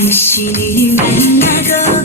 당신을 만나고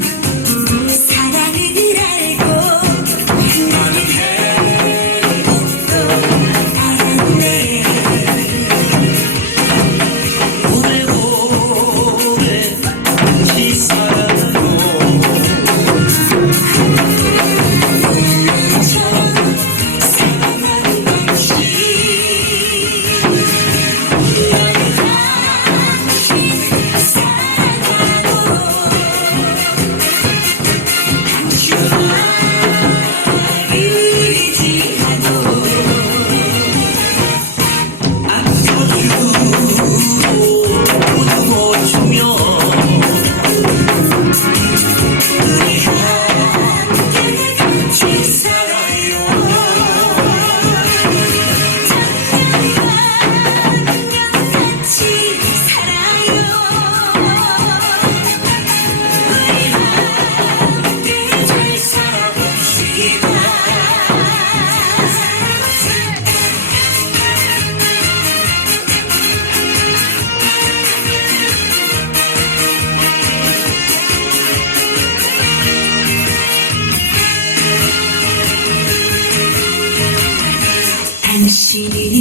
she